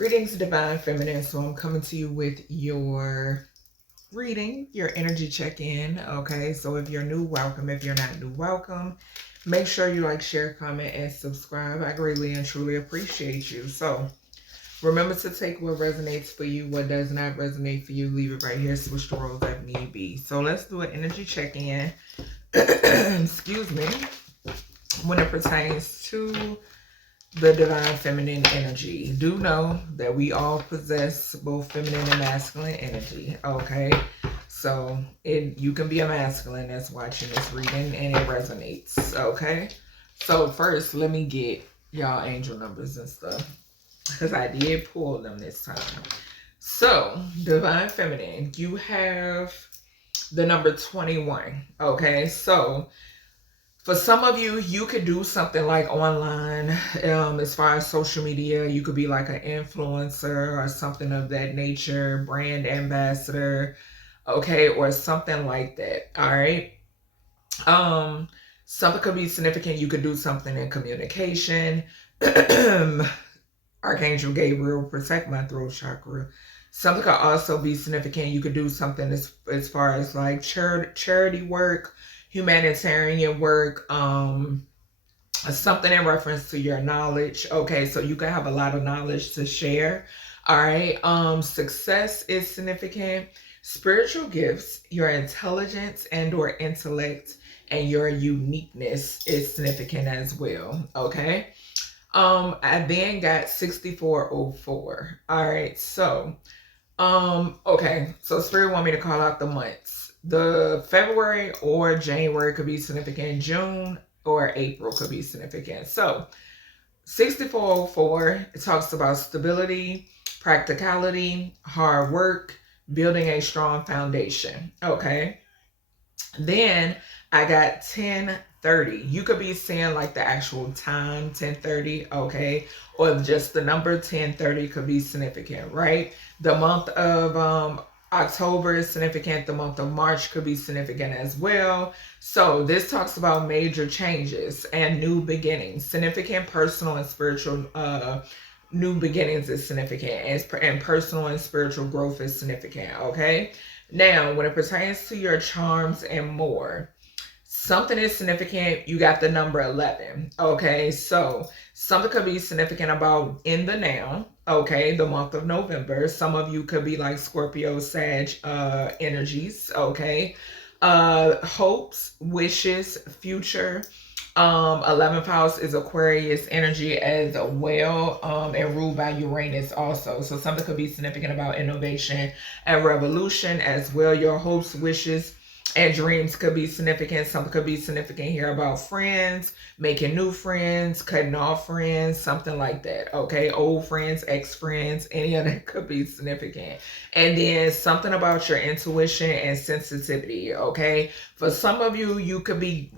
Greetings, Divine Feminine. So I'm coming to you with your reading, your energy check-in. Okay, so if you're new, welcome. If you're not new, welcome. Make sure you like, share, comment, and subscribe. I greatly and truly appreciate you. So remember to take what resonates for you, what does not resonate for you, leave it right here, switch the roles if need be. So let's do an energy check-in. Excuse me. When it pertains to the divine feminine energy, do know that we all possess both feminine and masculine energy. Okay, so you can be a masculine that's watching this reading and it resonates. Okay, so first let me get y'all angel numbers and stuff because I did pull them this time. So divine feminine, you have the number 21. Okay, so for some of you, you could do something like online, as far as social media. You could be like an influencer or something of that nature, brand ambassador, okay, or something like that. All right. Something could be significant. You could do something in communication. Archangel Gabriel, protect my throat chakra. Something could also be significant. You could do something as far as like charity work, humanitarian work, something in reference to your knowledge. Okay, so you can have a lot of knowledge to share. All right. Success is significant. Spiritual gifts, your intelligence and or intellect, and your uniqueness is significant as well. Okay. I then got 6404. All right, so okay, so Spirit want me to call out the months. The February or January could be significant. June or April could be significant. So 6404, it talks about stability, practicality, hard work, building a strong foundation. Okay. Then I got 1030. You could be saying like the actual time, 1030, okay? Or just the number 1030 could be significant, right? The month of October is significant. The month of March could be significant as well. So this talks about major changes and new beginnings. Significant personal and spiritual new beginnings is significant, and personal and spiritual growth is significant, okay? Now, when it pertains to your charms and more, something is significant. You got the number 11. Okay, so something could be significant about in the now. Okay, the month of November. Some of you could be like Scorpio, Sag energies. Okay, hopes, wishes, future. 11th house is Aquarius energy as well, and ruled by Uranus also. So something could be significant about innovation and revolution as well. Your hopes, wishes, and dreams could be significant. Something could be significant here about friends, making new friends, cutting off friends, something like that. Okay, old friends, ex-friends, any of that could be significant. And then something about your intuition and sensitivity. Okay, for some of you, you could be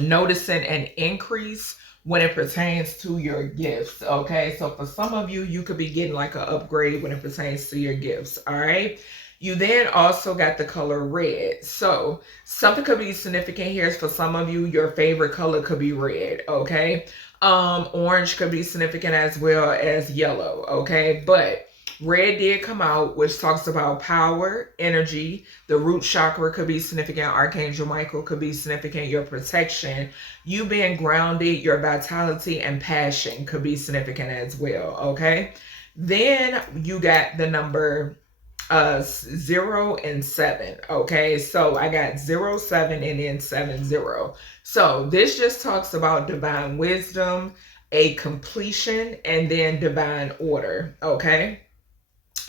noticing an increase when it pertains to your gifts. Okay, so for some of you, you could be getting like an upgrade when it pertains to your gifts. All right, you then also got the color red. So something could be significant here. For some of you, your favorite color could be red. Okay, orange could be significant as well as yellow. Okay, but red did come out, which talks about power, energy. The root chakra could be significant. Archangel Michael could be significant. Your protection, you being grounded, your vitality and passion could be significant as well. Okay. Then you got the number 0 and 7. Okay. So I got 0, 7 and then 7, 0. So this just talks about divine wisdom, a completion, and then divine order. Okay.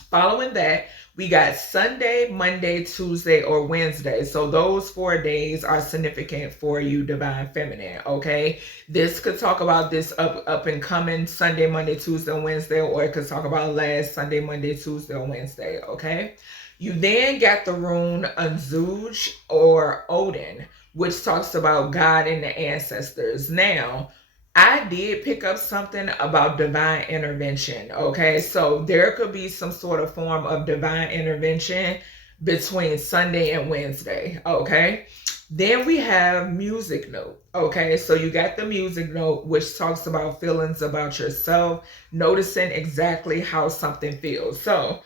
Following that, we got Sunday, Monday, Tuesday, or Wednesday. So those 4 days are significant for you, divine feminine. Okay, this could talk about this up and coming Sunday, Monday, Tuesday, Wednesday, or it could talk about last Sunday, Monday, Tuesday, or Wednesday. Okay, you then got the rune Unzuj or Odin, which talks about God and the ancestors. Now, I did pick up something about divine intervention. Okay, so there could be some sort of form of divine intervention between Sunday and Wednesday. Okay, Then we have music note. Okay, so you got the music note, which talks about feelings about yourself, noticing exactly how something feels. So,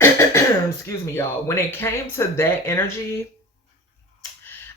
excuse me, y'all. When it came to that energy,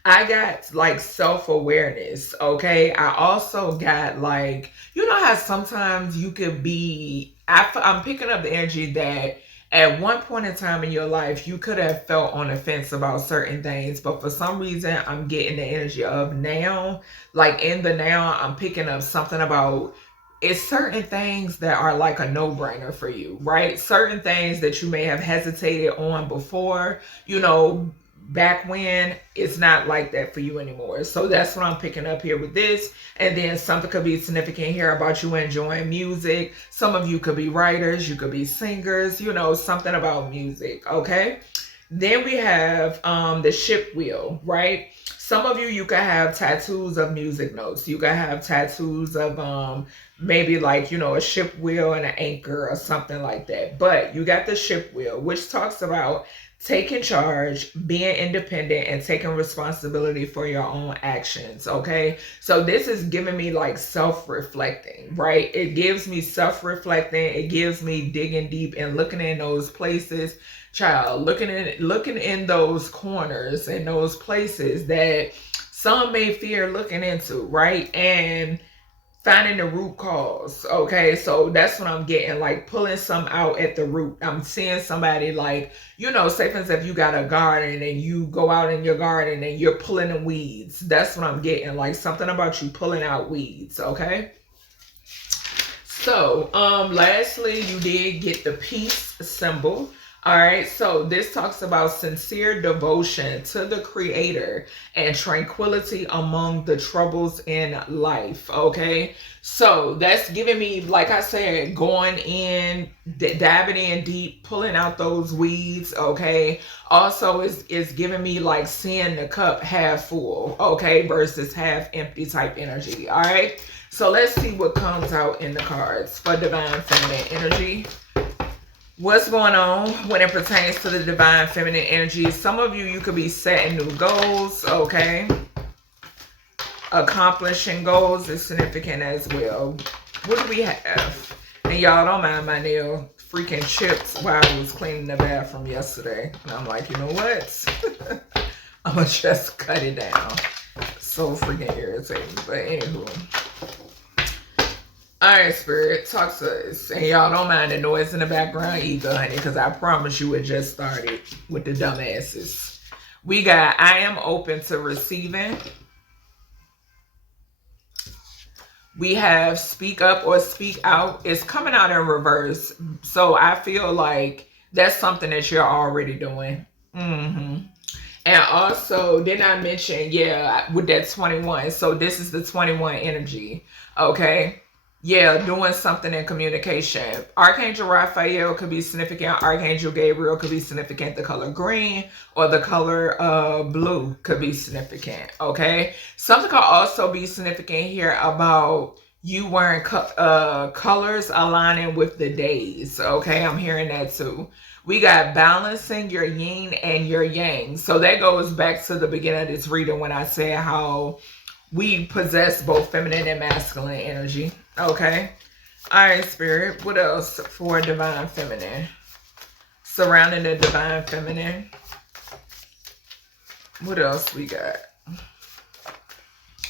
I got like self awareness. Okay, I also got like, you know how sometimes you could be. I'm picking up the energy that at one point in time in your life you could have felt on the fence about certain things, but for some reason I'm getting the energy of now. Like in the now, I'm picking up something about it's certain things that are like a no-brainer for you, right? Certain things that you may have hesitated on before, you know, back when, it's not like that for you anymore. So that's what I'm picking up here with this. And then something could be significant here about you enjoying music. Some of you could be writers, you could be singers, you know, something about music. Okay. Then we have the ship wheel, right? Some of you, you could have tattoos of music notes. You could have tattoos of maybe like, you know, a ship wheel and an anchor or something like that. But you got the ship wheel, which talks about taking charge, being independent, and taking responsibility for your own actions. Okay. So this is giving me like self-reflecting, right? It gives me self-reflecting. It gives me digging deep and looking in those places, child, looking in those corners and those places that some may fear looking into, right? And finding the root cause. Okay, so that's what I'm getting, like pulling some out at the root. I'm seeing somebody like, you know, say for instance, if you got a garden and you go out in your garden and you're pulling the weeds. That's what I'm getting, like something about you pulling out weeds. Okay. So, lastly, you did get the peace symbol. All right, so this talks about sincere devotion to the Creator and tranquility among the troubles in life. Okay, so that's giving me, like I said, going in, diving in deep, pulling out those weeds. Okay, also is giving me like seeing the cup half full. Okay, versus half empty type energy. All right. So let's see what comes out in the cards for Divine Feminine Energy. What's going on when it pertains to the Divine Feminine Energy? Some of you, you could be setting new goals, okay? Accomplishing goals is significant as well. What do we have? And y'all, don't mind my nail freaking chips while I was cleaning the bathroom yesterday. And I'm like, you know what? I'm going to just cut it down. So freaking irritating. But anywho. All right, Spirit, talk to us. And y'all don't mind the noise in the background either, honey, because I promise you it just started with the dumbasses. We got, I am open to receiving. We have speak up or speak out. It's coming out in reverse. So I feel like that's something that you're already doing. And also, didn't I mention, yeah, with that 21. So this is the 21 energy. Okay. Yeah, doing something in communication. Archangel Raphael could be significant. Archangel Gabriel could be significant. The color green or the color blue could be significant. Okay. Something could also be significant here about you wearing colors aligning with the days. Okay. I'm hearing that too. We got balancing your yin and your yang. So that goes back to the beginning of this reading when I said how we possess both feminine and masculine energy. Okay. All right, Spirit. What else for Divine Feminine? Surrounding the Divine Feminine. What else we got?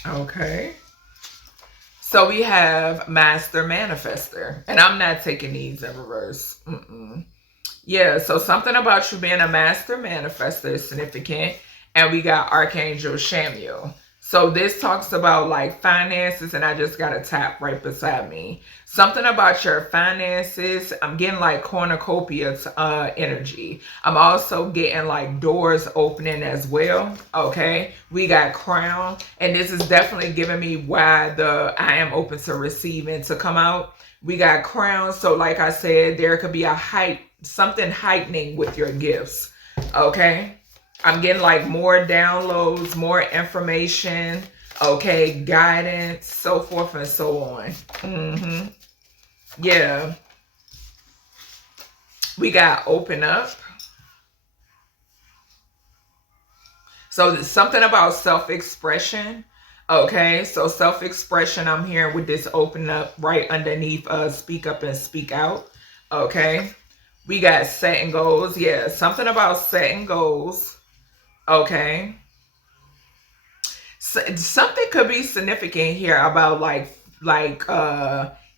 Okay. So we have Master Manifester. And I'm not taking these in reverse. Yeah, so something about you being a Master Manifester is significant. And we got Archangel Chamuel. So this talks about like finances, and I just got a tap right beside me. Something about your finances. I'm getting like cornucopia energy. I'm also getting like doors opening as well. Okay. We got crown, and this is definitely giving me why the I am open to receiving to come out. We got crown. So like I said, there could be something heightening with your gifts. Okay. I'm getting like more downloads, more information, okay, guidance, so forth and so on. Yeah. We got open up. So something about self-expression. Okay, so self-expression, I'm here with this open up right underneath speak up and speak out. Okay. We got setting goals. Yeah, something about setting goals. Okay. So, something could be significant here about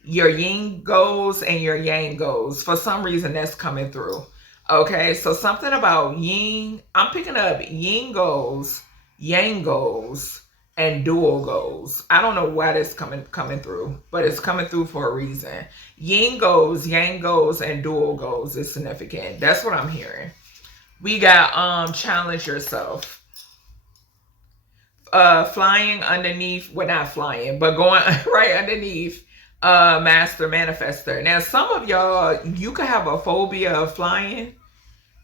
your yin goals and your yang goals. For some reason that's coming through. Okay, so something about yin. I'm picking up yin goals, yang goals, and dual goals. I don't know why that's coming through, but it's coming through for a reason. Yin goals, yang goals, and dual goals is significant. That's what I'm hearing. We got challenge yourself. Flying underneath, well, not flying, but going right underneath master manifester. Now some of y'all, you could have a phobia of flying.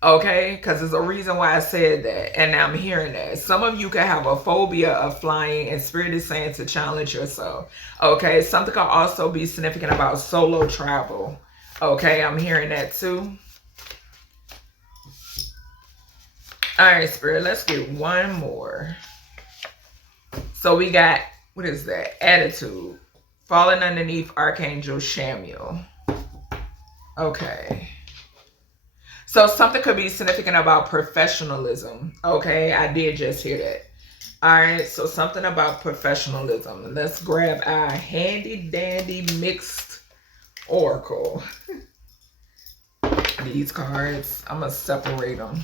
Okay, because there's a reason why I said that, and I'm hearing that. Some of you can have a phobia of flying, and Spirit is saying to challenge yourself. Okay, something could also be significant about solo travel. Okay, I'm hearing that too. All right, Spirit, let's get one more. So we got, what is that? Attitude. Falling underneath Archangel Shamuel. Okay. So something could be significant about professionalism. Okay, I did just hear that. All right, so something about professionalism. Let's grab our handy dandy mixed oracle. These cards, I'm gonna separate them.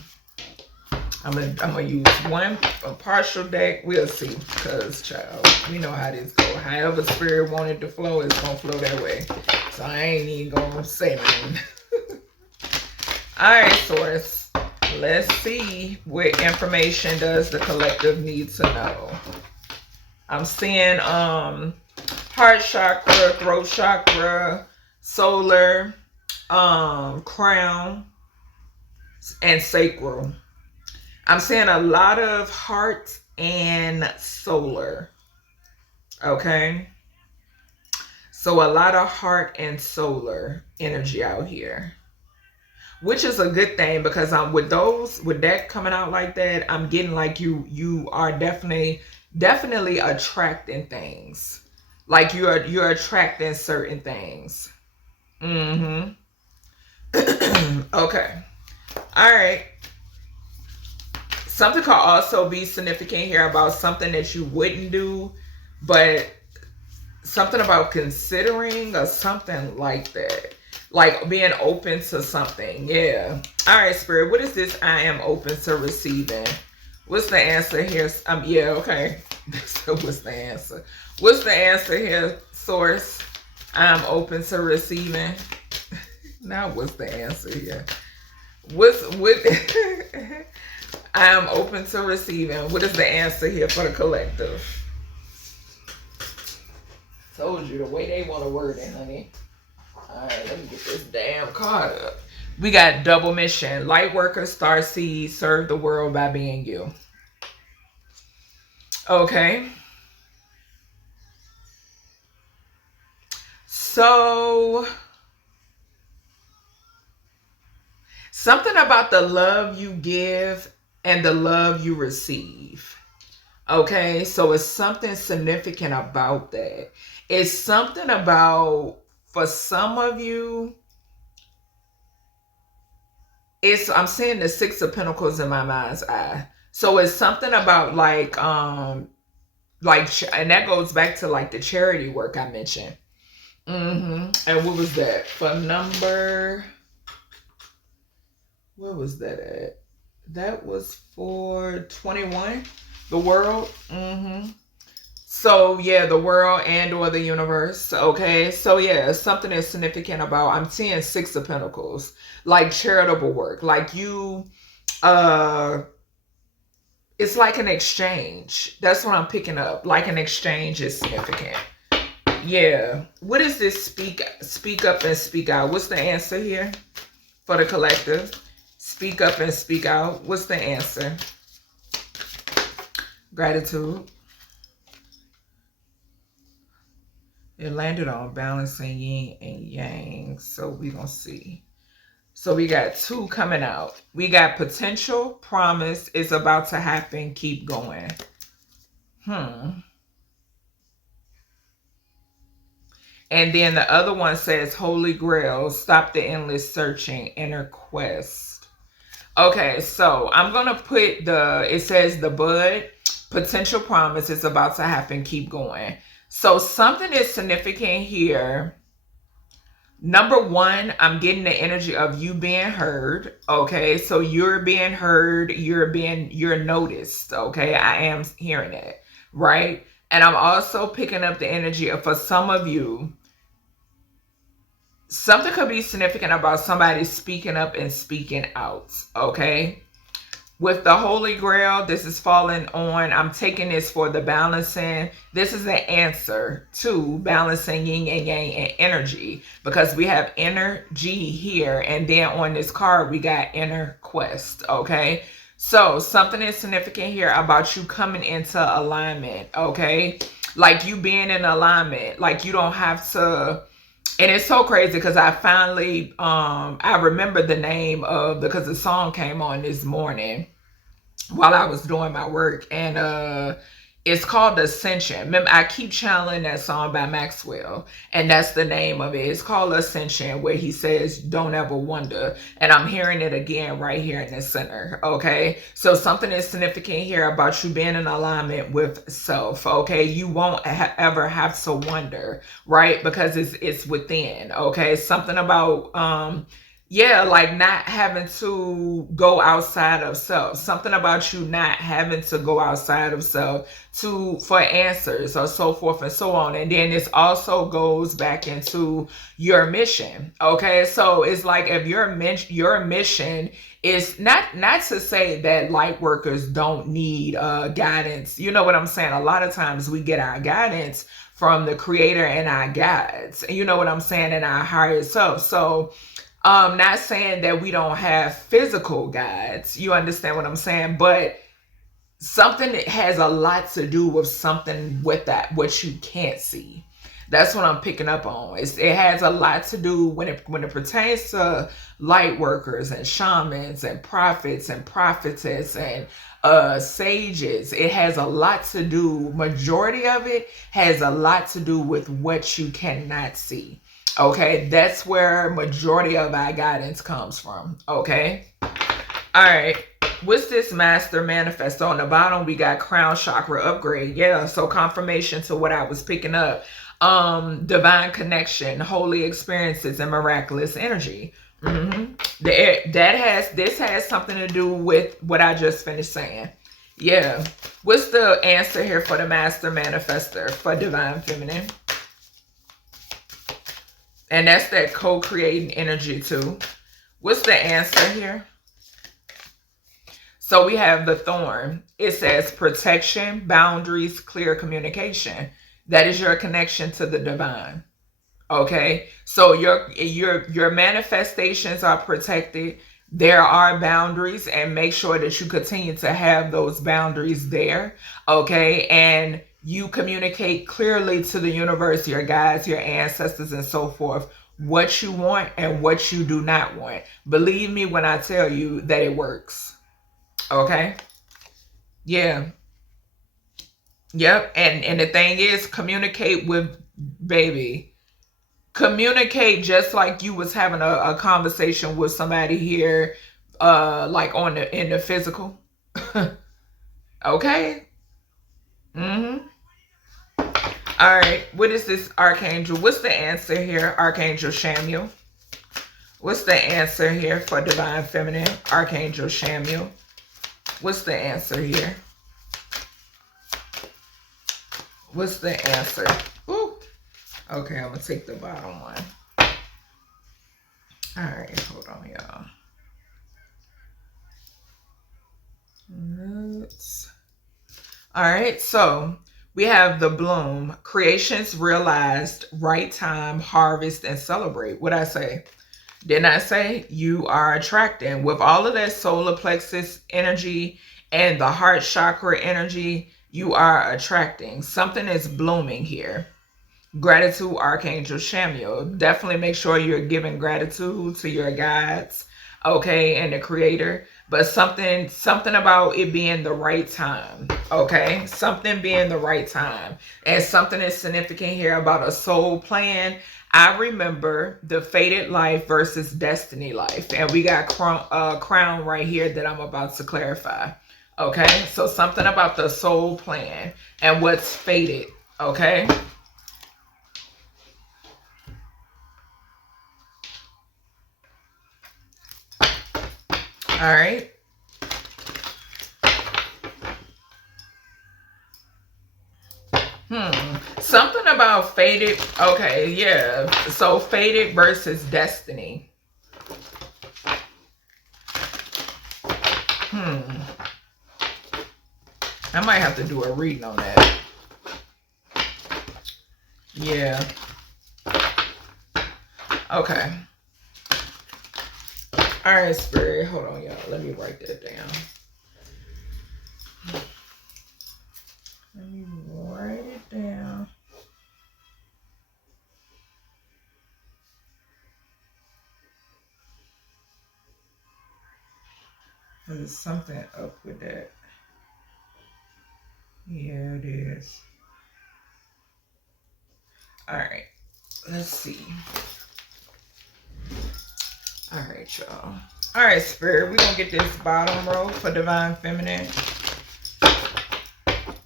I'm gonna use one a partial deck. We'll see, because child, we know how this go. However Spirit wanted to flow, it's gonna flow that way. So I ain't even gonna say nothing. All right, Source. Let's see what information does the collective need to know. I'm seeing heart chakra, throat chakra, solar, crown, and sacral. I'm seeing a lot of heart and solar. Okay. So a lot of heart and solar energy out here, which is a good thing, because with that coming out like that, I'm getting like you are definitely attracting things. Like you're attracting certain things. Mm-hmm. Okay. All right. Something could also be significant here about something that you wouldn't do, but something about considering or something like that. Like being open to something. Yeah. All right, Spirit. What is this? I am open to receiving. What's the answer here? Yeah, okay. So what's the answer? What's the answer here, Source? I'm open to receiving. Now what's the answer here? What I'm open to receiving. What is the answer here for the collective? Told you the way they want to word it, honey. All right, let me get this damn card up. We got double mission. Light worker, starseed, serve the world by being you. Okay. So, something about the love you give and the love you receive. Okay, so it's something significant about that. It's something about, for some of you, I'm seeing the Six of Pentacles in my mind's eye. So it's something about and that goes back to like the charity work I mentioned. Mm-hmm. And what was that? For number, where was that at? That was for 21. The world. Mm-hmm. So yeah, the world and or the universe. Okay. So yeah, something that's significant about, I'm seeing Six of Pentacles. Like charitable work. Like you, it's like an exchange. That's what I'm picking up. Like an exchange is significant. Yeah. What is this speak up and speak out? What's the answer here for the collective? Speak up and speak out. What's the answer? Gratitude. It landed on balancing yin and yang. So we're going to see. So we got 2 coming out. We got potential, promise, it's about to happen, keep going. And then the other one says Holy Grail, stop the endless searching, inner quest. Okay, so I'm going to put it says the bud, potential promise, it's about to happen, keep going. So something is significant here. Number 1, I'm getting the energy of you being heard. Okay, so you're being heard, you're noticed. Okay, I am hearing it, right? And I'm also picking up the energy of, for some of you, something could be significant about somebody speaking up and speaking out. Okay, with the Holy Grail, this is falling on, I'm taking this for the balancing. This is the answer to balancing yin and yang and energy, because we have energy here, and then on this card we got inner quest. Okay, so something is significant here about you coming into alignment. Okay, like you being in alignment, like you don't have to. And it's so crazy because I finally, I remember the name of, because the song came on this morning while I was doing my work, and it's called Ascension. Remember, I keep channeling that song by Maxwell, and that's the name of it. It's called Ascension, where he says, don't ever wonder. And I'm hearing it again right here in the center. Okay, so something is significant here about you being in alignment with self. Okay, you won't ever have to wonder, right? Because it's within. Okay, something about yeah, like not having to go outside of self. Something about you not having to go outside of self for answers, or so forth and so on. And then this also goes back into your mission. Okay, so it's like if your mission is not to say that light workers don't need guidance. You know what I'm saying? A lot of times we get our guidance from the creator and our guides. You know what I'm saying? And our higher self. So not saying that we don't have physical guides. You understand what I'm saying? But something that has a lot to do with something with that, what you can't see. That's what I'm picking up on. It has a lot to do when it pertains to light workers and shamans and prophets and prophetess and sages. It has a lot to do, majority of it has a lot to do with what you cannot see. Okay, that's where majority of our guidance comes from. Okay, all right. What's this master manifesto? On the bottom we got crown chakra upgrade. Yeah, so confirmation to what I was picking up. Divine connection, holy experiences, and miraculous energy. This has something to do with what I just finished saying. Yeah. What's the answer here for the master manifestor for divine feminine? And that's that co-creating energy too. What's the answer here? So we have the thorn. It says protection, boundaries, clear communication. That is your connection to the divine. Okay, so your manifestations are protected. There are boundaries, and make sure that you continue to have those boundaries there. Okay, and you communicate clearly to the universe, your guides, your ancestors, and so forth, what you want and what you do not want. Believe me when I tell you that it works. Okay, yeah, yep. And the thing is, communicate with baby. Communicate just like you was having a conversation with somebody here, like in the physical. Okay. All right, what is this archangel? What's the answer here, Archangel Shamuel? What's the answer here for divine feminine, Archangel Shamuel? What's the answer here? What's the answer? Ooh. Okay, I'm gonna take the bottom one. All right, hold on, y'all. All right, so we have the bloom, creations realized, right time, harvest, and celebrate. What I say? Didn't I say you are attracting with all of that solar plexus energy and the heart chakra energy? You are attracting. Something is blooming here. Gratitude, Archangel Shamuel. Definitely make sure you're giving gratitude to your guides, okay, and the creator, but something about it being the right time, okay, something being the right time. And something is significant here about a soul plan. I remember the fated life versus destiny life, and we got crown right here that I'm about to clarify. Okay, so something about the soul plan and what's fated. Okay. All right. Something about fated. Okay, yeah. So fated versus destiny. I might have to do a reading on that. Yeah. Okay. All right, Spirit. Hold on, y'all. Let me write that down. Let me write it down. There's something up with that. Yeah, it is. All right. Let's see. All right, y'all. All right, Spirit. We're going to get this bottom row for Divine Feminine.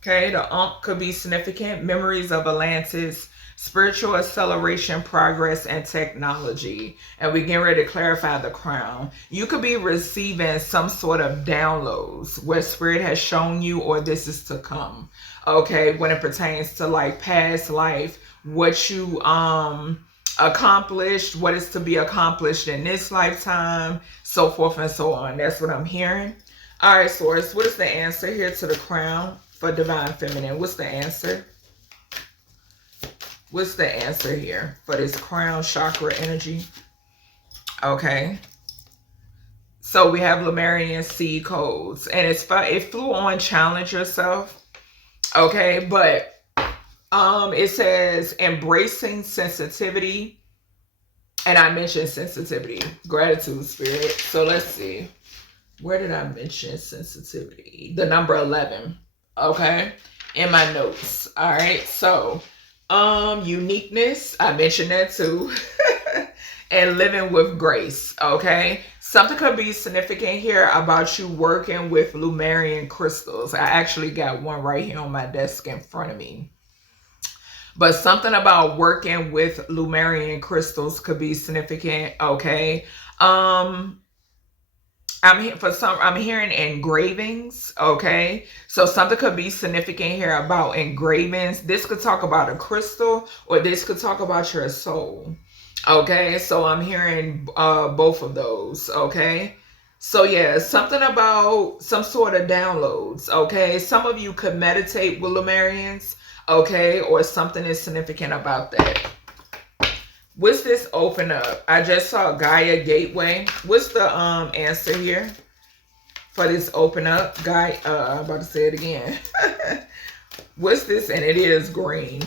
Okay, the could be significant. Memories of Atlantis, spiritual acceleration, progress, and technology. And we get ready to clarify the crown. You could be receiving some sort of downloads where Spirit has shown you, or this is to come. Okay, when it pertains to like past life, what you accomplished, what is to be accomplished in this lifetime, so forth and so on. That's what I'm hearing. All right, Source, what is the answer here to the crown for Divine Feminine? What's the answer? What's the answer here for this crown chakra energy? Okay. So we have Lemurian seed codes, and it flew on challenge yourself. Okay, but it says embracing sensitivity, and I mentioned sensitivity, gratitude, Spirit. So let's see. Where did I mention sensitivity? The number 11. Okay. In my notes. All right. So, uniqueness. I mentioned that too. And living with grace. Okay. Something could be significant here about you working with Lemurian crystals. I actually got one right here on my desk in front of me. But something about working with Lemurian crystals could be significant. Okay. I'm hearing engravings. Okay, so something could be significant here about engravings. This could talk about a crystal, or this could talk about your soul. Okay, so I'm hearing both of those. Okay, so yeah, something about some sort of downloads. Okay, some of you could meditate with Lemurians. Okay, or something is significant about that. What's this open up? I just saw Gaia Gateway. What's the answer here for this open up? I'm about to say it again. What's this? And it is green.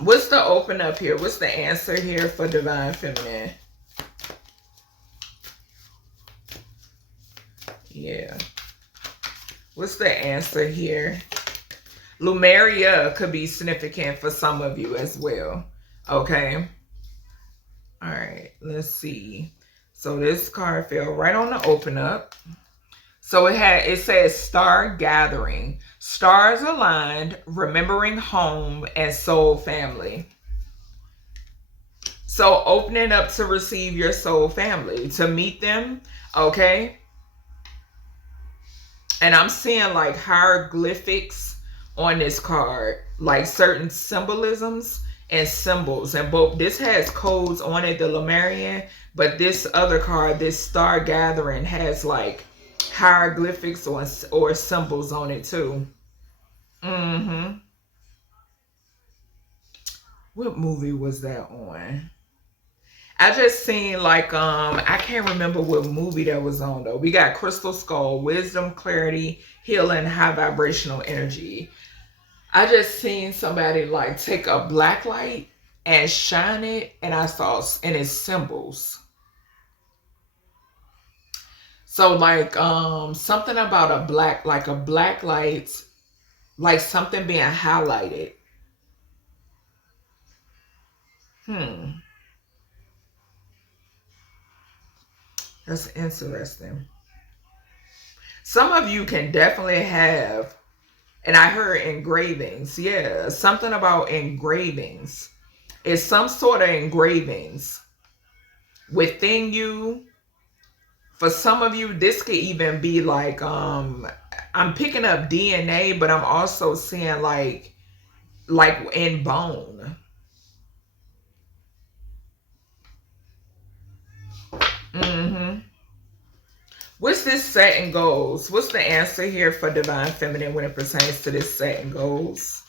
What's the open up here? What's the answer here for Divine Feminine? Yeah. What's the answer here? Lemuria could be significant for some of you as well. Okay. All right, let's see. So this card fell right on the open up. So it says star gathering, stars aligned, remembering home and soul family. So opening up to receive your soul family, to meet them. Okay. And I'm seeing like hieroglyphics on this card, like certain symbolisms and symbols, and both this has codes on it, the Lemurian, but this other card, this star gathering, has like hieroglyphics or symbols on it too. What movie was that on? I just seen like I can't remember what movie that was on though. We got Crystal Skull, wisdom, clarity, healing, high vibrational energy. I just seen somebody like take a black light and shine it, and I saw, and it's symbols. So like something about a black, like a black light, like something being highlighted. That's interesting. Some of you can definitely have, and I heard engravings. Yeah, something about engravings. It's some sort of engravings within you. For some of you, this could even be like, I'm picking up DNA, but I'm also seeing like in bone. Mm-hmm. What's this setting goals? What's the answer here for divine feminine when it pertains to this setting goals?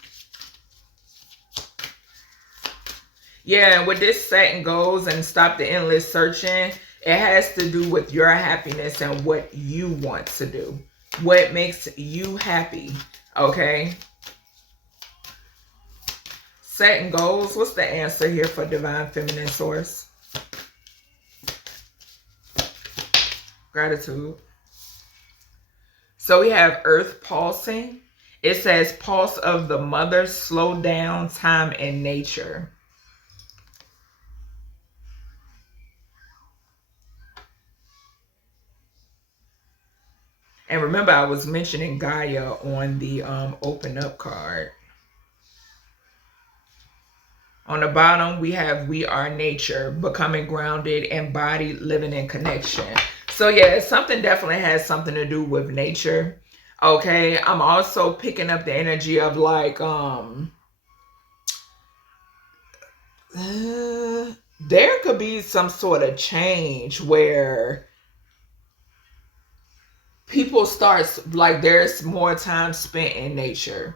Yeah, with this setting goals and stop the endless searching, it has to do with your happiness and what you want to do. What makes you happy, okay? Setting goals. What's the answer here for divine feminine source? Gratitude. So we have earth pulsing. It says pulse of the mother, slow down time and nature. And remember, I was mentioning Gaia on the open up card. On the bottom, we have we are nature, becoming grounded, embodied, living in connection. So yeah, something definitely has something to do with nature. Okay, I'm also picking up the energy of like, there could be some sort of change where people start, like there's more time spent in nature.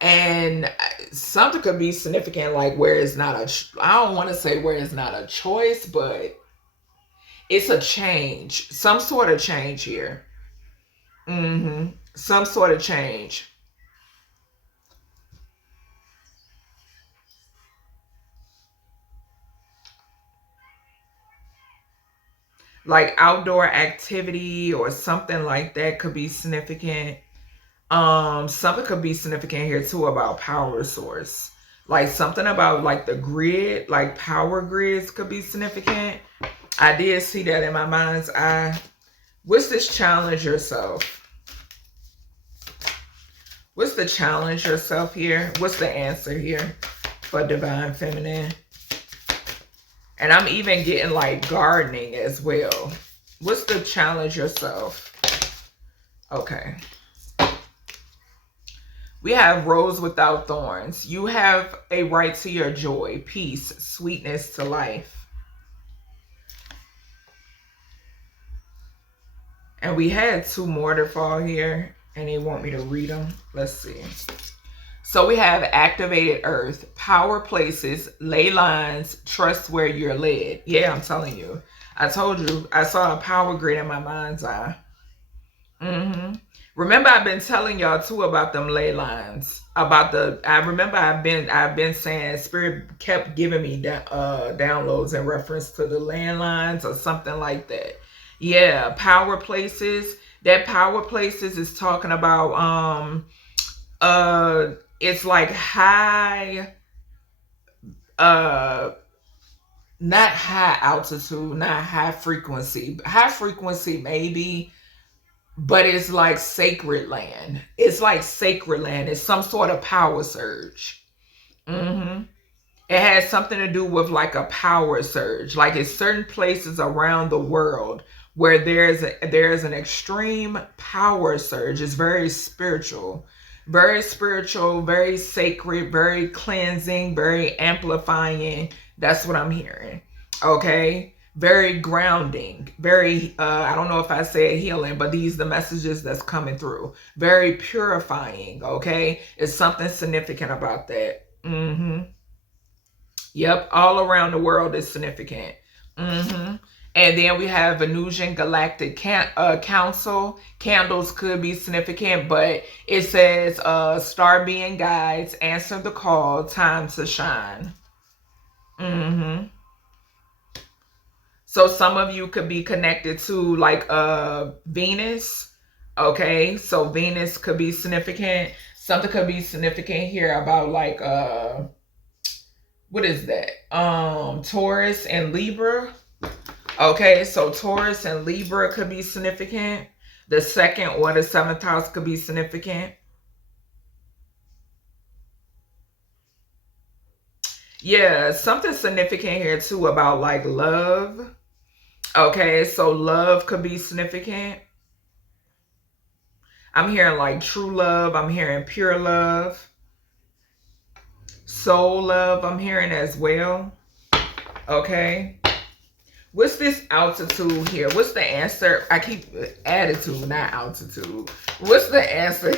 And something could be significant, like where it's not I don't want to say where it's not a choice, but it's a change, some sort of change here. Some sort of change. Like outdoor activity or something like that could be significant. Something could be significant here too about power source. Like something about like the grid, like power grids could be significant. I did see that in my mind's eye. What's this challenge yourself? What's the challenge yourself here? What's the answer here for divine feminine? And I'm even getting like gardening as well. What's the challenge yourself? Okay. We have rose without thorns. You have a right to your joy, peace, sweetness to life. And we had two more to fall here, and they want me to read them. Let's see. So we have activated earth, power places, ley lines, trust where you're led. Yeah, I'm telling you. I told you, I saw a power grid in my mind's eye. Remember, I've been telling y'all too about them ley lines. I remember I've been saying Spirit kept giving me downloads in reference to the landlines or something like that. Yeah, power places. That power places is talking about it's like high not high altitude, not high frequency. High frequency maybe, but it's like sacred land. It's like sacred land. It's some sort of power surge. It has something to do with like a power surge. Like it's certain places around the world where there's an extreme power surge. It's very spiritual, very spiritual, very sacred, very cleansing, very amplifying. That's what I'm hearing. Okay. Very grounding, very I don't know if I said healing, but these are the messages that's coming through. Very purifying. Okay. It's something significant about that. Yep, all around the world is significant. And then we have Venusian Galactic Council. Candles could be significant, but it says star being guides, answer the call, time to shine. So some of you could be connected to like Venus. Okay, so Venus could be significant. Something could be significant here about like what is that? Taurus and Libra. Okay, so Taurus and Libra could be significant. The second or the seventh house could be significant. Yeah, something significant here too about like love. Okay, so love could be significant. I'm hearing like true love. I'm hearing pure love. Soul love, I'm hearing as well. Okay. What's this altitude here? What's the answer? I keep attitude, not altitude. What's the answer?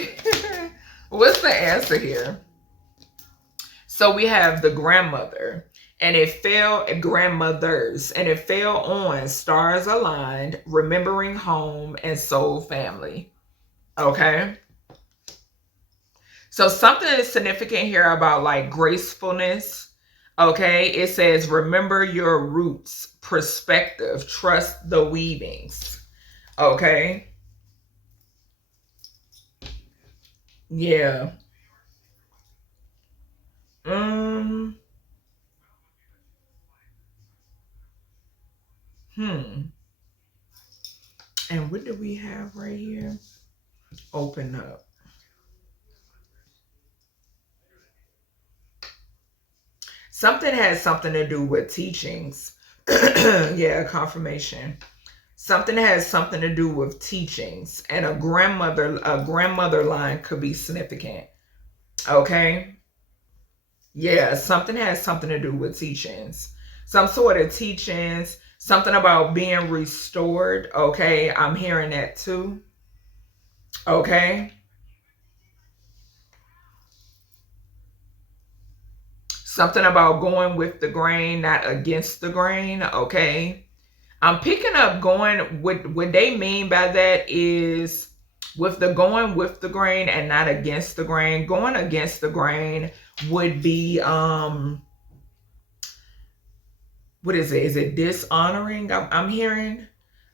What's the answer here? So we have the grandmother, and it fell at grandmothers, and it fell on stars aligned, remembering home and soul family. Okay. So something is significant here about like gracefulness. Okay, it says, remember your roots, perspective, trust the weavings. Okay. Yeah. And what do we have right here? Open up. Something has something to do with teachings. Yeah, confirmation. Something has something to do with teachings, and a grandmother line could be significant. Okay. Yeah, something has something to do with teachings. Some sort of teachings, something about being restored. Okay, I'm hearing that too. Okay. Something about going with the grain, not against the grain. Okay. I'm picking up going, what they mean by that is with the going with the grain and not against the grain. Going against the grain would be what is it? Is it dishonoring? I'm hearing.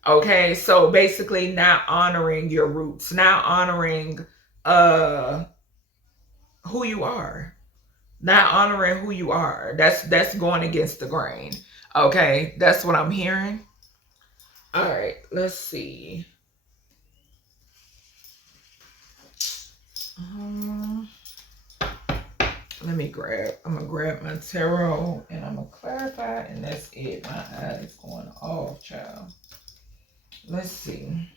Okay, so basically not honoring your roots, not honoring who you are. Not honoring who you are. That's going against the grain. Okay, that's what I'm hearing. All right, let's see. Let me I'm gonna grab my tarot and I'm gonna clarify, and that's it. My eye is going off, child. Let's see.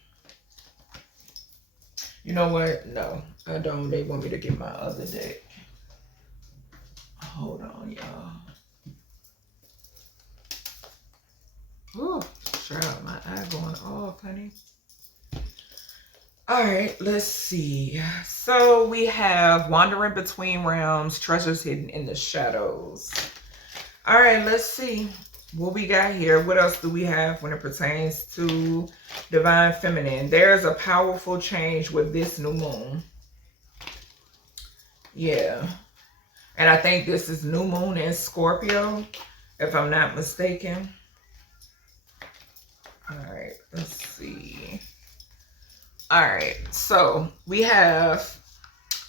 You know what? No, I don't. They want me to get my other deck. Hold on, y'all. Oh, child, my eye going off, honey. All right, let's see. So we have wandering between realms, treasures hidden in the shadows. All right, let's see what we got here. What else do we have when it pertains to divine feminine? There's a powerful change with this new moon. Yeah. And I think this is new moon in Scorpio, if I'm not mistaken. All right, let's see. All right, so we have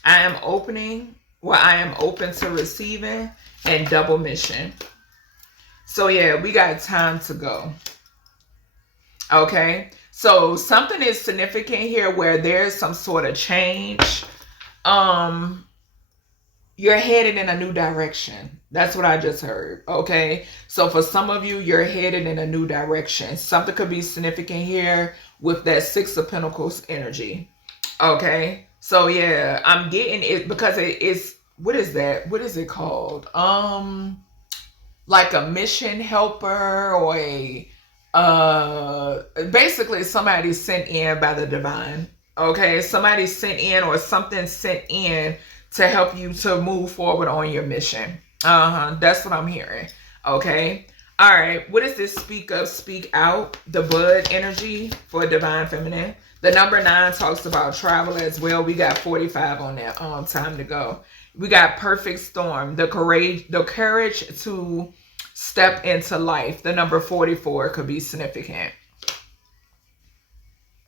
I am open to receiving, and double mission. So yeah, we got time to go. Okay, so something is significant here where there's some sort of change. You're headed in a new direction. That's what I just heard. Okay, so for some of you, you're headed in a new direction. Something could be significant here with that Six of Pentacles energy. Okay, so yeah, I'm getting it because it is, what is that? What is it called? Like a mission helper, or a basically somebody sent in by the divine. Okay, somebody sent in, or something sent in to help you to move forward on your mission. That's what I'm hearing. Okay. All right. What is this speak of, speak out? The bud energy for divine feminine. The number 9 talks about travel as well. We got 45 on that. Time to go. We got perfect storm. The courage to Step into life. The number 44 could be significant.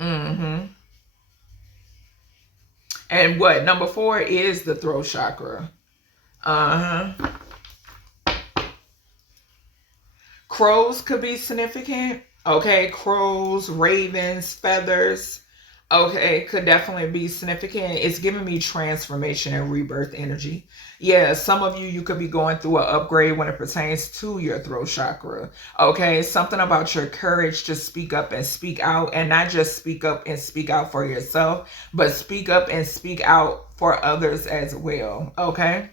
And what? Number 4 is the throat chakra. Crows could be significant. Okay, crows, ravens, feathers. Okay, could definitely be significant. It's giving me transformation and rebirth energy. Yeah, some of you could be going through an upgrade when it pertains to your throat chakra. Okay, something about your courage to speak up and speak out, and not just speak up and speak out for yourself, but speak up and speak out for others as well. Okay.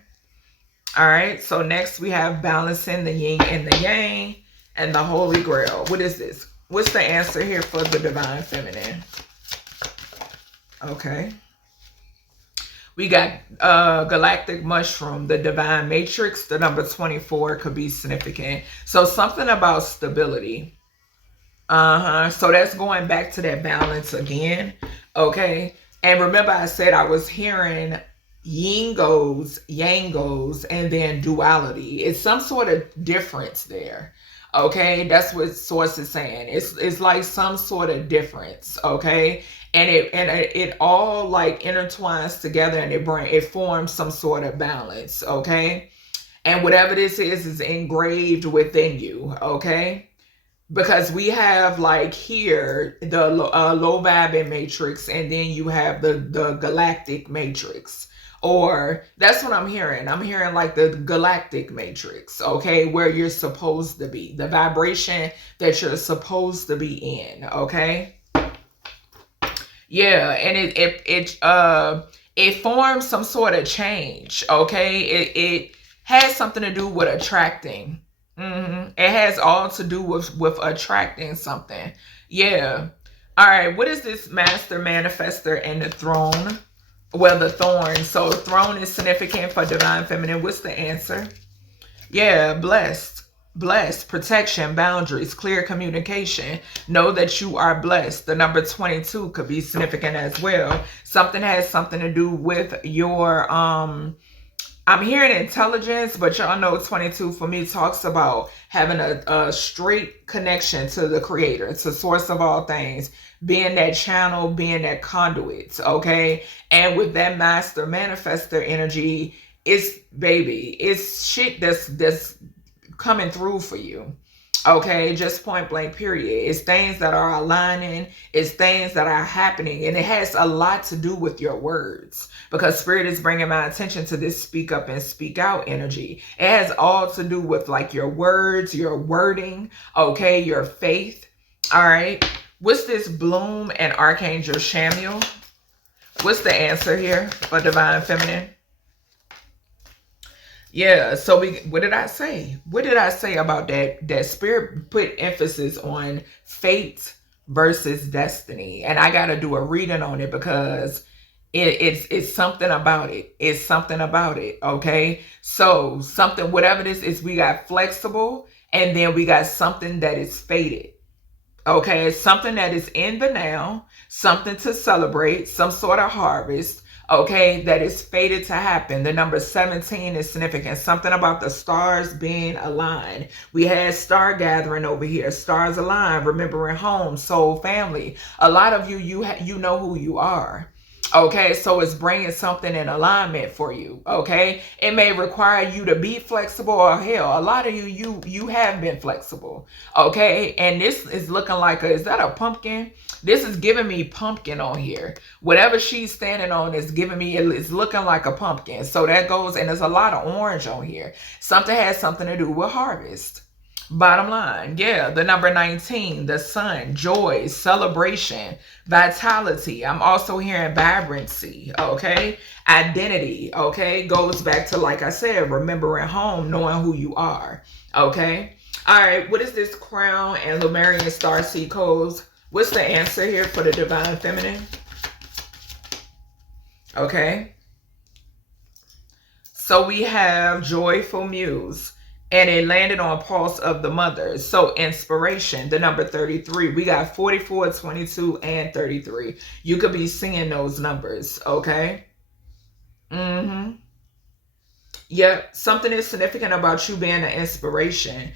All right, so next we have balancing the yin and the yang and the Holy Grail. What is this? What's the answer here for the divine feminine? Okay. We got galactic mushroom, the divine matrix. The number 24 could be significant. So something about stability. So that's going back to that balance again. Okay. And remember I said I was hearing yin goes, yang goes, and then duality. It's some sort of difference there. Okay, that's what source is saying. It's like some sort of difference. Okay, and it all like intertwines together, and it forms some sort of balance. Okay, and whatever this is engraved within you. Okay, because we have like here the low vibe matrix, and then you have the galactic matrix. Or that's what I'm hearing. I'm hearing like the galactic matrix, okay, where you're supposed to be, the vibration that you're supposed to be in, okay? Yeah, and it forms some sort of change, okay? It has something to do with attracting. It has all to do with attracting something. Yeah. All right, what is this master manifester and the throne? Well, the thorn. So throne is significant for divine feminine. What's the answer? Yeah, blessed. Blessed. Protection, boundaries, clear communication. Know that you are blessed. The number 22 could be significant as well. Something has something to do with your I'm hearing intelligence, but y'all know 22 for me talks about having a straight connection to the creator, to source of all things, being that channel, being that conduit, okay? And with that master manifester energy, it's shit that's coming through for you. Okay, just point blank period. It's things that are aligning, it's things that are happening, and it has a lot to do with your words, because spirit is bringing my attention to this speak up and speak out energy. It has all to do with like your words, your wording, okay, your faith. All right, what's this Bloom and Archangel Chamuel? What's the answer here for divine feminine? Yeah, so what did I say? What did I say about that spirit put emphasis on fate versus destiny? And I got to do a reading on it because it's something about it. It's something about it, okay? So something, whatever this is, we got flexible, and then we got something that is fated. Okay, something that is in the now, something to celebrate, some sort of harvest, okay, that is fated to happen. The number 17 is significant. Something about the stars being aligned. We had star gathering over here. Stars aligned, remembering home, soul, family. A lot of you know who you are. Okay, so it's bringing something in alignment for you. Okay, it may require you to be flexible, or hell, a lot of you have been flexible. Okay, and this is looking like is that a pumpkin? This is giving me pumpkin on here. Whatever she's standing on is giving me, it's looking like a pumpkin. So that goes, and there's a lot of orange on here. Something has something to do with harvest. Bottom line, yeah, the number 19, the sun, joy, celebration, vitality. I'm also hearing vibrancy, okay? Identity, okay? Goes back to, like I said, remembering home, knowing who you are, okay? All right, what is this crown and Lemurian starseed codes? What's the answer here for the divine feminine? Okay. So we have joyful muse. And it landed on pulse of the mother. So inspiration, the number 33. We got 44, 22, and 33. You could be seeing those numbers, okay? Yeah, something is significant about you being an inspiration.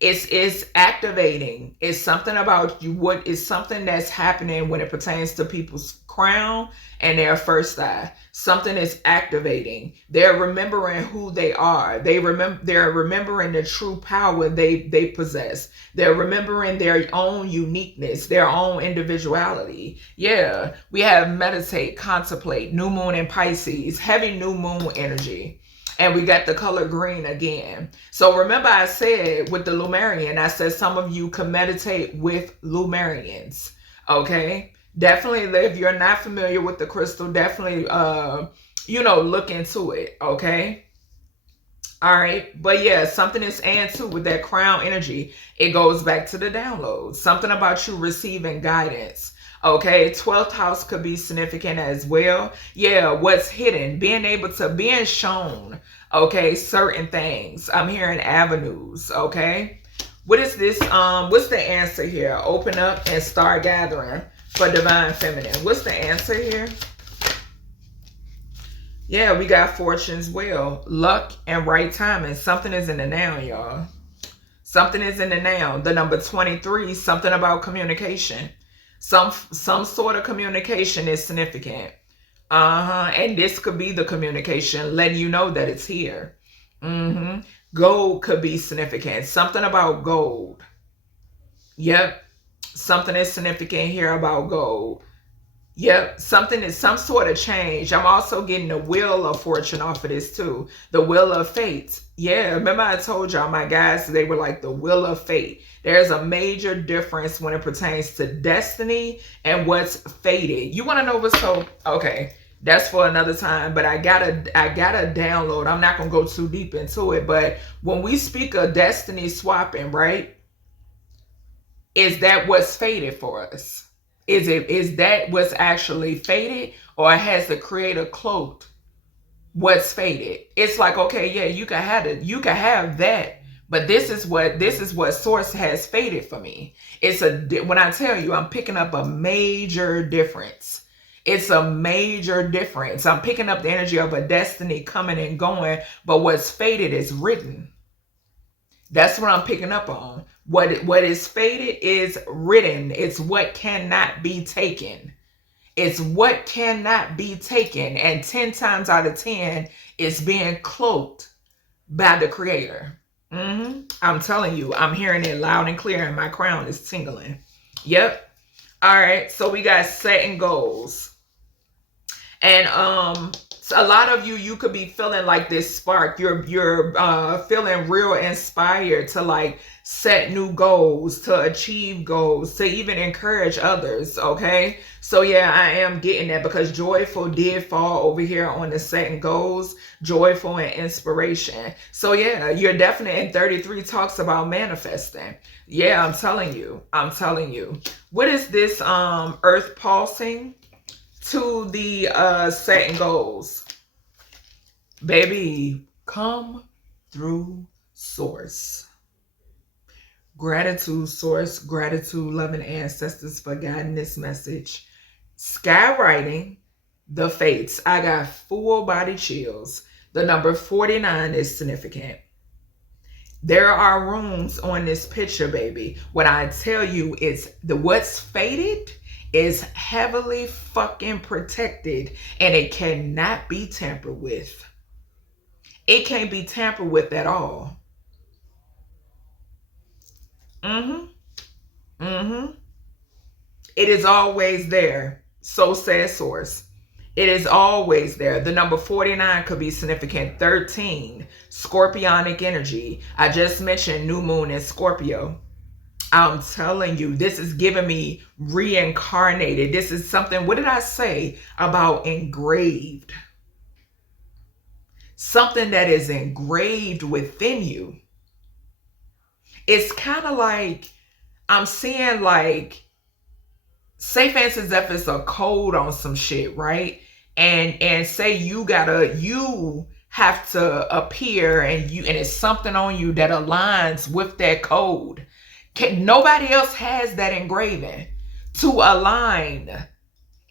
It's activating. It's something about you. What is something that's happening when it pertains to people's crown and their first eye. Something is activating. They're remembering who they are. They're remembering the true power they possess. They're remembering their own uniqueness, their own individuality. Yeah, we have meditate, contemplate, new moon in Pisces, heavy new moon energy. And we got the color green again. So remember I said with the Lumerian, I said some of you can meditate with Lumerians. Okay? Definitely, if you're not familiar with the crystal, definitely, look into it. Okay? All right. But yeah, something is and too with that crown energy. It goes back to the download. Something about you receiving guidance. Okay, 12th house could be significant as well. Yeah, what's hidden, being shown, okay, certain things. I'm hearing avenues, okay? What is this? What's the answer here? Open up and start gathering for divine feminine. What's the answer here? Yeah, we got fortune's wheel, luck and right timing. Something is in the now, y'all. Something is in the now. The number 23, something about communication. Some sort of communication is significant. And this could be the communication letting you know that it's here. Gold could be significant. Something about gold. Yep. Something is significant here about gold. Yep, something is some sort of change. I'm also getting the wheel of fortune off of this too. The wheel of fate. Yeah, remember I told y'all my guys, they were like the wheel of fate. There's a major difference when it pertains to destiny and what's fated. You want to know what's so, okay, that's for another time, but I gotta download. I'm not gonna go too deep into it, but when we speak of destiny swapping, right? Is that what's fated for us? Is that what's actually fated, or has the creator cloaked what's fated? It's like, okay, yeah, you can have that, but this is what source has fated for me. When I tell you, I'm picking up a major difference. It's a major difference. I'm picking up the energy of a destiny coming and going, but what's fated is written. That's what I'm picking up on. What is fated is written. It's what cannot be taken. It's what cannot be taken. And 10 times out of 10, it's being cloaked by the creator. I'm telling you, I'm hearing it loud and clear and my crown is tingling. Yep. All right. So we got setting goals. And a lot of you could be feeling like this spark. You're feeling real inspired to like set new goals, to achieve goals, to even encourage others. Okay, so yeah, I am getting that because joyful did fall over here on the setting goals, joyful and inspiration. So yeah, you're definitely in 33 talks about manifesting. Yeah, I'm telling you. What is this earth pulsing to the setting goals? Baby, come through source. Gratitude, source. Gratitude, loving ancestors for guiding this message. Skywriting the fates. I got full body chills. The number 49 is significant. There are rooms on this picture, baby. When I tell you it's what's fated is heavily fucking protected and it cannot be tampered with. It can't be tampered with at all. It is always there. So says source. It is always there. The number 49 could be significant. 13, scorpionic energy. I just mentioned new moon in Scorpio. I'm telling you, this is giving me reincarnated. This is something, what did I say about engraved? Something that is engraved within you. It's kind of like, I'm seeing like, say for instance, if it's a code on some shit, right? And say you have to appear and it's something on you that aligns with that code. Nobody else has that engraving to align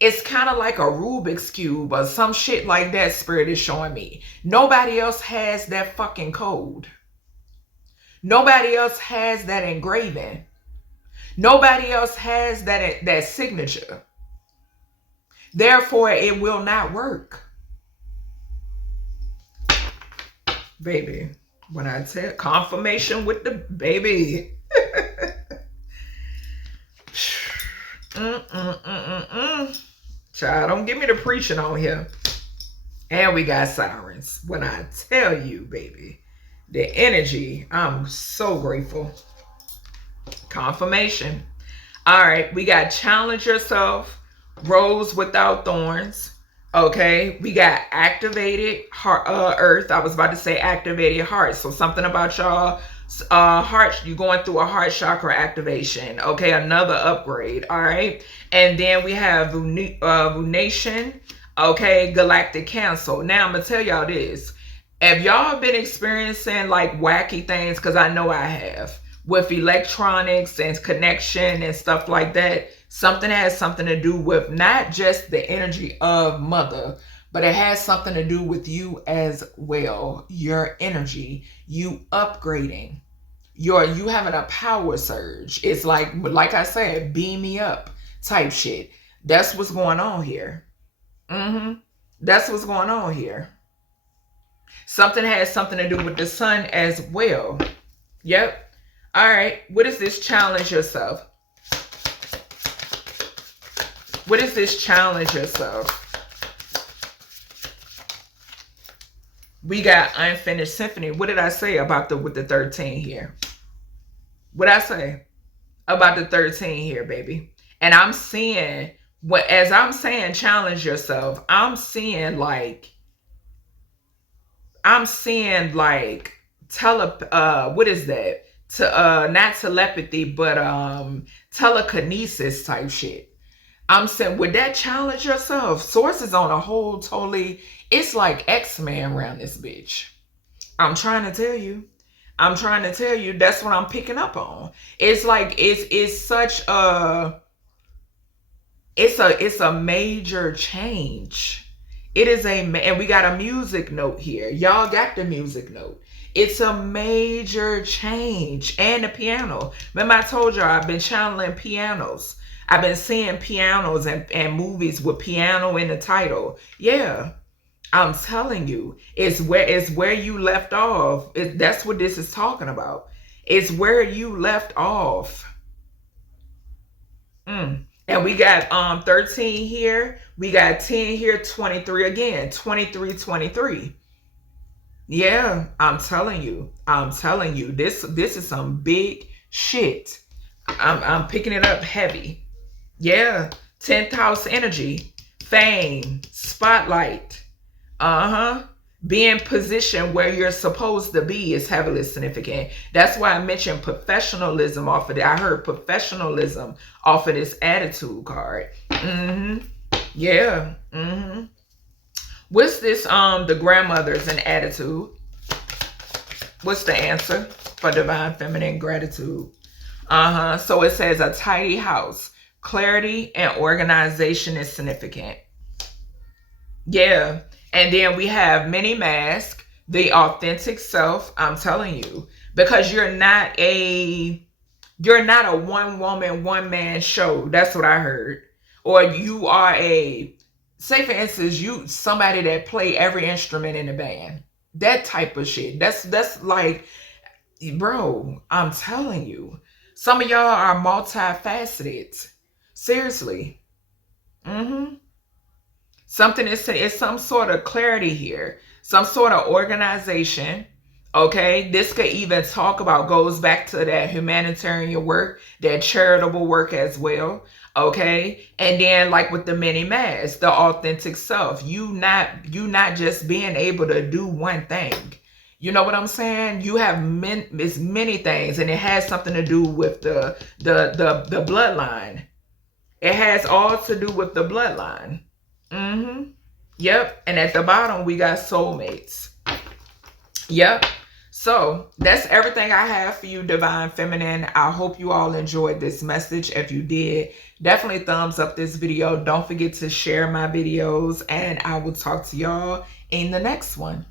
It's kind of like a Rubik's Cube or some shit like that, Spirit is showing me. Nobody else has that fucking code. Nobody else has that engraving. Nobody else has that signature. Therefore, it will not work. Baby, when I tell confirmation with the baby. Child, don't give me the preaching on here. And we got sirens. When I tell you, baby, the energy, I'm so grateful. Confirmation. All right, we got challenge yourself, rose without thorns. Okay, we got activated heart, earth. I was about to say activated heart. So something about y'all heart, you're going through a heart chakra activation. Okay, another upgrade. All right, and then we have lunation. Okay, galactic cancel. Now I'm gonna tell y'all this. Have y'all been experiencing like wacky things? Because I know I have, with electronics and connection and stuff like that. Something has something to do with not just the energy of mother, but it has something to do with you as well. Your energy, you upgrading, you having a power surge. It's like I said, beam me up type shit. That's what's going on here. That's what's going on here. Something has something to do with the sun as well. Yep. All right. What is this? Challenge yourself. What is this? Challenge yourself. We got unfinished symphony. What did I say about with the 13 here? What did I say about the 13 here, baby? And I'm seeing as I'm saying challenge yourself, I'm seeing like what is that? Not telepathy, but telekinesis type shit. I'm saying, would that challenge yourself? Source is on a whole totally, it's like X-Men around this bitch. I'm trying to tell you. That's what I'm picking up on. It's like, it's such a, it's a major change. It is and we got a music note here. Y'all got the music note. It's a major change. And the piano. Remember I told y'all I've been channeling pianos. I've been seeing pianos and movies with piano in the title. Yeah, I'm telling you, it's where you left off. That's what this is talking about. It's where you left off. And we got 13 here. We got 10 here, 23 again. 23, 23. Yeah, I'm telling you. This is some big shit. I'm picking it up heavy. Yeah, 10th house energy, fame, spotlight, being positioned where you're supposed to be is heavily significant. That's why I mentioned professionalism off of it. I heard professionalism off of this attitude card. Yeah. What's this? The grandmothers and attitude. What's the answer for divine feminine gratitude? So it says a tidy house. Clarity and organization is significant. Yeah. And then we have mini mask, the authentic self. I'm telling you, because you're not a one woman, one man show. That's what I heard. Or you are say for instance, somebody that play every instrument in the band. That type of shit. That's like, bro, I'm telling you. Some of y'all are multifaceted. Seriously. Something is some sort of clarity here. Some sort of organization. Okay. This could even goes back to that humanitarian work, that charitable work as well. Okay. And then like with the mini mask, the authentic self, you not just being able to do one thing. You know what I'm saying? You have many things, and it has something to do with the bloodline. It has all to do with the bloodline. Yep. And at the bottom, we got soulmates. Yep. So that's everything I have for you, Divine Feminine. I hope you all enjoyed this message. If you did, definitely thumbs up this video. Don't forget to share my videos, and I will talk to y'all in the next one.